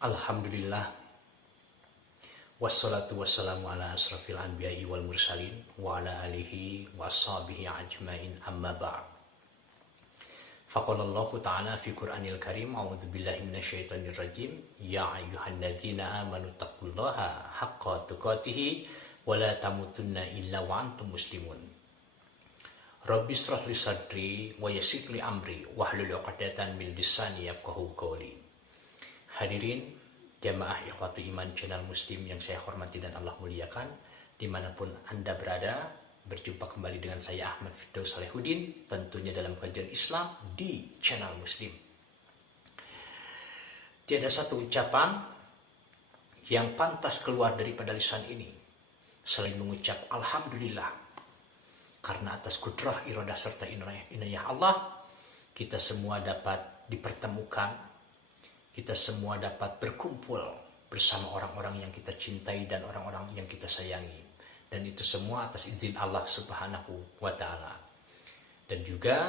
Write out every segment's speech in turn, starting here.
Alhamdulillah, wassalatu wassalamu ala asrafil anbiya'i wal mursalin wa ala alihi wa ashabihi ajmain amma ba'd. Faqala Allah Ta'ala fi Qur'anil Karim, a'udzu billahi minasyaitonir rajim, ya ayyuhalladzina amanu taqullaha haqqa tuqatih wa la tamutunna illa wa antum muslimun. Rabbi shrah li sadri wa yassir li amri wahlul 'uqdatam min lisani yafqahu qawli. Hadirin jamaah ikhwati iman channel muslim yang saya hormati dan Allah muliakan, dimanapun Anda berada, berjumpa kembali dengan saya Ahmad Firdaus Salehuddin, tentunya dalam kajian Islam di channel muslim. Tiada satu ucapan yang pantas keluar daripada lisan ini selain mengucap Alhamdulillah, karena atas kudrah, iradah serta inayah Allah kita semua dapat dipertemukan, kita semua dapat berkumpul bersama orang-orang yang kita cintai dan orang-orang yang kita sayangi. Dan itu semua atas izin Allah Subhanahu wa Ta'ala. Dan juga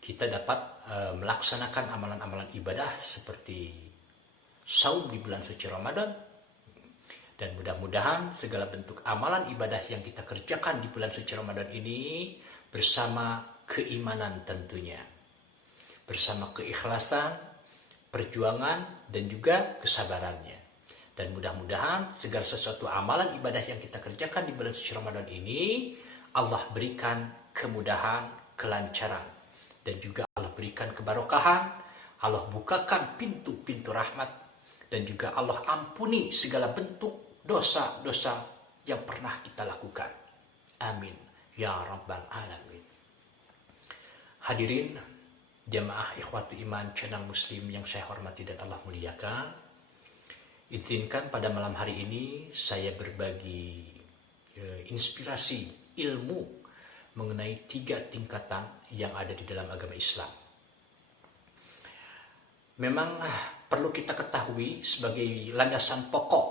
kita dapat melaksanakan amalan-amalan ibadah seperti saum di bulan suci Ramadan. Dan mudah-mudahan segala bentuk amalan ibadah yang kita kerjakan di bulan suci Ramadan ini bersama keimanan tentunya, bersama keikhlasan, perjuangan, dan juga kesabarannya. Dan mudah-mudahan segala sesuatu amalan ibadah yang kita kerjakan di bulan suci Ramadan ini Allah berikan kemudahan, kelancaran, dan juga Allah berikan kebarokahan, Allah bukakan pintu-pintu rahmat, dan juga Allah ampuni segala bentuk dosa-dosa yang pernah kita lakukan. Amin ya rabbal alamin. Hadirin jamaah ikhwati iman channel muslim yang saya hormati dan Allah muliakan, izinkan pada malam hari ini saya berbagi inspirasi ilmu mengenai 3 tingkatan yang ada di dalam agama Islam. Memang perlu kita ketahui sebagai landasan pokok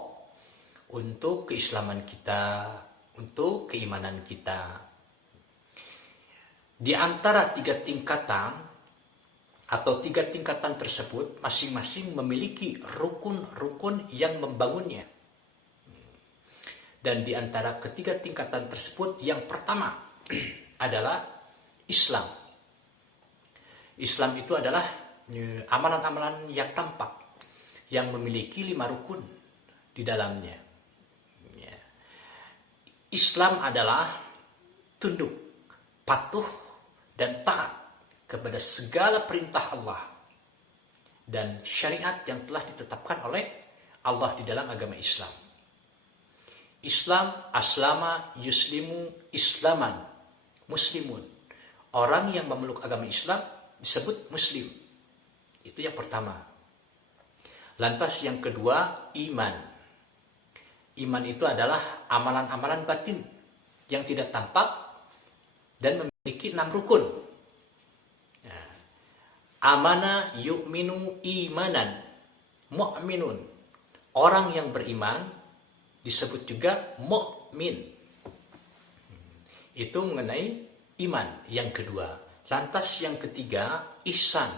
untuk keislaman kita, untuk keimanan kita. Di antara 3 tingkatan atau 3 tingkatan tersebut masing-masing memiliki rukun-rukun yang membangunnya. Dan di antara ketiga tingkatan tersebut, yang pertama adalah Islam. Islam itu adalah amalan-amalan yang tampak, yang memiliki 5 rukun di dalamnya. Islam adalah tunduk, patuh, dan taat kepada segala perintah Allah dan syariat yang telah ditetapkan oleh Allah di dalam agama Islam. Islam aslama yuslimu islaman muslimun. Orang yang memeluk agama Islam disebut muslim. Itu yang pertama. Lantas yang kedua, iman. Iman itu adalah amalan-amalan batin yang tidak tampak dan memiliki 6 rukun. Amana yu'minu imanan mu'minun. Orang yang beriman disebut juga mu'min. Itu mengenai iman yang kedua. Lantas yang ketiga, ihsan.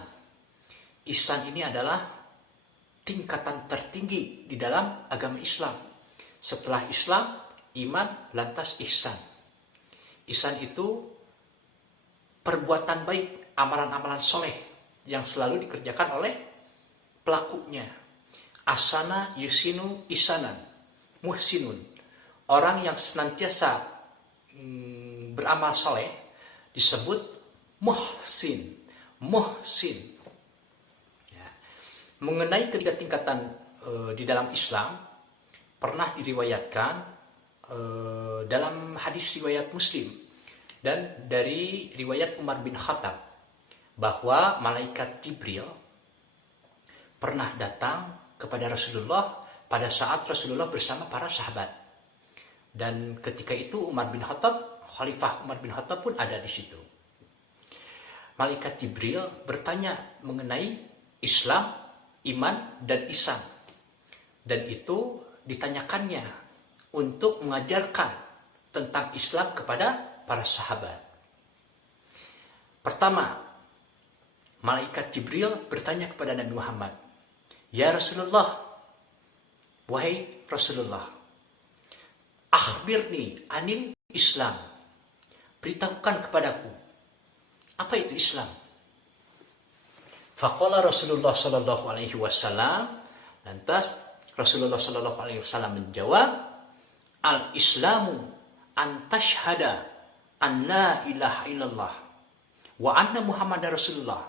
Ihsan ini adalah tingkatan tertinggi di dalam agama Islam. Setelah Islam, iman, lantas ihsan. Ihsan itu perbuatan baik, amalan-amalan soleh yang selalu dikerjakan oleh pelakunya. Asana yusinu isanan muhsinun. Orang yang senantiasa beramal soleh disebut muhsin. Ya. Mengenai ketiga tingkatan di dalam Islam, pernah diriwayatkan dalam hadis riwayat Muslim dan dari riwayat Umar bin Khattab, bahwa malaikat Jibril pernah datang kepada Rasulullah pada saat Rasulullah bersama para sahabat. Dan ketika itu Khalifah Umar bin Khattab pun ada di situ. Malaikat Jibril bertanya mengenai Islam, iman, dan ihsan. Dan itu ditanyakannya untuk mengajarkan tentang Islam kepada para sahabat. Pertama, malaikat Jibril bertanya kepada Nabi Muhammad, Ya Rasulullah, wahai Rasulullah, akhbirni anil Islam, beritahukan kepadaku, apa itu Islam? Faqala Rasulullah sallallahu alaihi wasallam, lantas Rasulullah sallallahu alaihi wasallam menjawab, al-Islamu an tashhada an la ilaha illallah wa anna Muhammadar Rasulullah.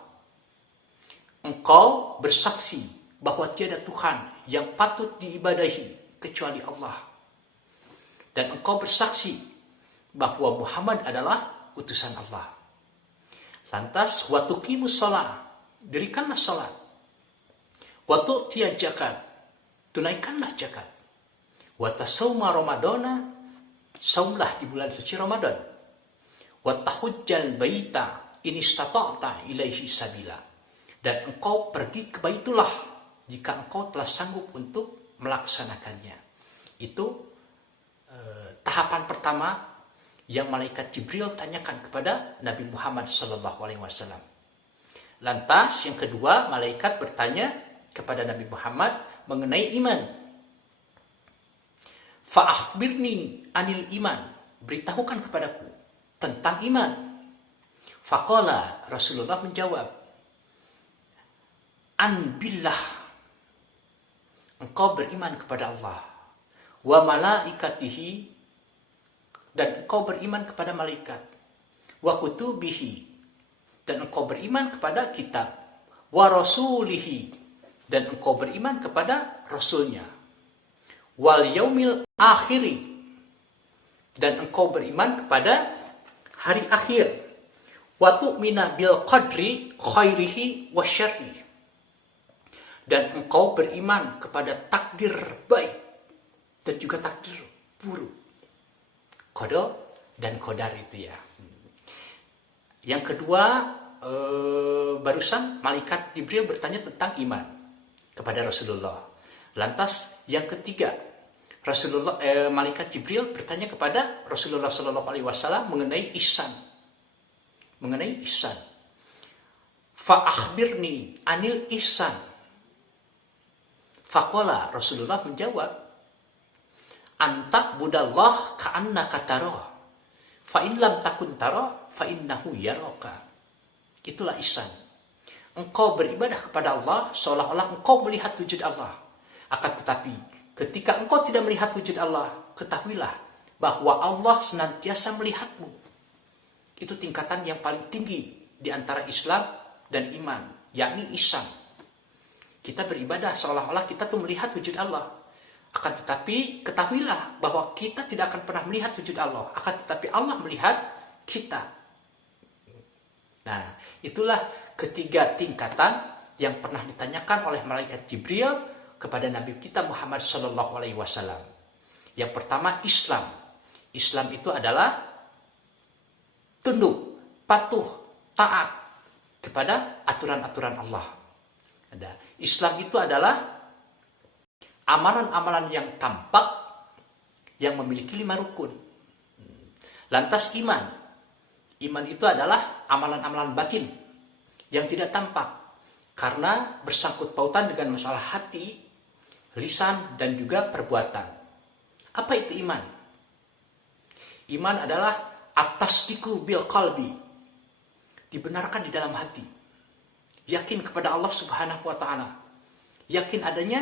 Engkau bersaksi bahwa tiada Tuhan yang patut diibadahi kecuali Allah. Dan engkau bersaksi bahwa Muhammad adalah utusan Allah. Lantas, wa tuqimus shalah, dirikanlah salat. Wa tu'tiyaz zakat, tunaikanlah zakat. Wa tasawma ramadana, saumlah di bulan suci Ramadan. Wa tahujjal baita in istata'ta ilaihi sabila. Dan engkau pergi ke Baitullah jika engkau telah sanggup untuk melaksanakannya. Itu tahapan pertama yang malaikat Jibril tanyakan kepada Nabi Muhammad SAW. Lantas yang kedua, malaikat bertanya kepada Nabi Muhammad mengenai iman. Fa'akhbirni anil iman, beritahukan kepadaku tentang iman. Faqala, Rasulullah menjawab, an billah, engkau beriman kepada Allah, wa malaikatihi, dan engkau beriman kepada malaikat, wa kutubihi, dan engkau beriman kepada kitab, wa rasulihi, dan engkau beriman kepada rasulnya, wal yaumil akhiri, dan engkau beriman kepada hari akhir, wa tu'mina bil qadri khairihi wa syarrihi, dan engkau beriman kepada takdir baik dan juga takdir buruk. Qada dan qadar itu ya. Yang kedua, barusan malaikat Jibril bertanya tentang iman kepada Rasulullah. Lantas yang ketiga, malaikat Jibril bertanya kepada Rasulullah SAW mengenai ihsan. Mengenai ihsan. Fa akhbirni anil ihsan. Faqala, Rasulullah menjawab, antak budallah ka'annaka tarah, fa in lam takun tarah fa innahu yaraka. Itulah ihsan. Engkau beribadah kepada Allah seolah-olah engkau melihat wujud Allah. Akan tetapi ketika engkau tidak melihat wujud Allah, ketahuilah bahwa Allah senantiasa melihatmu. Itu tingkatan yang paling tinggi di antara Islam dan iman, yakni ihsan. Kita beribadah seolah-olah kita tuh melihat wujud Allah. Akan tetapi ketahuilah bahwa kita tidak akan pernah melihat wujud Allah. Akan tetapi Allah melihat kita. Nah, itulah ketiga tingkatan yang pernah ditanyakan oleh malaikat Jibril kepada Nabi kita Muhammad SAW. Yang pertama, Islam. Islam itu adalah tunduk, patuh, taat kepada aturan-aturan Allah. Islam itu adalah amalan-amalan yang tampak yang memiliki 5 rukun. Lantas iman. Iman itu adalah amalan-amalan batin yang tidak tampak karena bersangkut pautan dengan masalah hati, lisan, dan juga perbuatan. Apa itu iman? Iman adalah at-tasdiqu bil qalbi, dibenarkan di dalam hati. Yakin kepada Allah Subhanahu wa Ta'ala, yakin adanya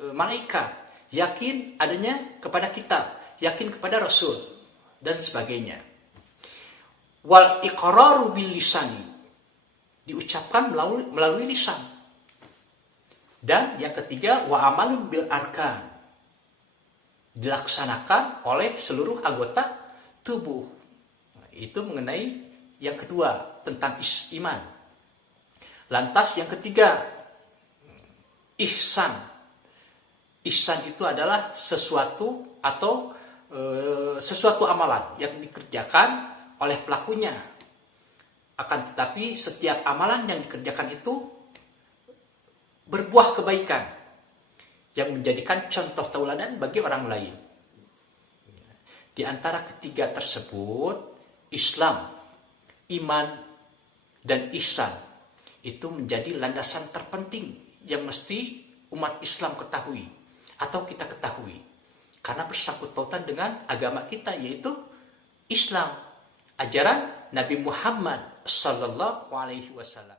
malaikat, yakin adanya kepada kitab, yakin kepada Rasul, dan sebagainya. Wal iqraru bil lisani, diucapkan melalui lisan. Dan yang ketiga, wa amalun bil arkan, dilaksanakan oleh seluruh anggota tubuh. Itu mengenai yang kedua tentang iman. Lantas yang ketiga, ihsan. Ihsan itu adalah sesuatu atau sesuatu amalan yang dikerjakan oleh pelakunya. Akan tetapi setiap amalan yang dikerjakan itu berbuah kebaikan yang menjadikan contoh tauladan bagi orang lain. Di antara ketiga tersebut, Islam, iman, dan ihsan itu menjadi landasan terpenting yang mesti umat Islam ketahui atau kita ketahui karena bersangkut pautan dengan agama kita, yaitu Islam, ajaran Nabi Muhammad sallallahu alaihi wasallam.